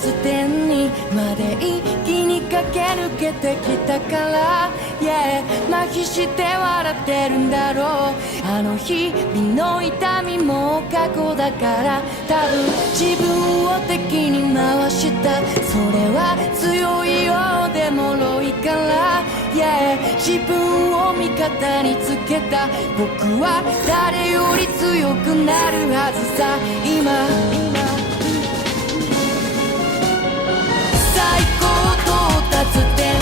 達点にまで一気に駆け抜けてきたから、yeah、麻痺して笑ってるんだろう。あの日々の痛みも過去だから、多分自分を敵に回した。それは強いようで脆いから、yeah、自分を味方につけた。僕は誰より強くなるはずさ。今最高到達点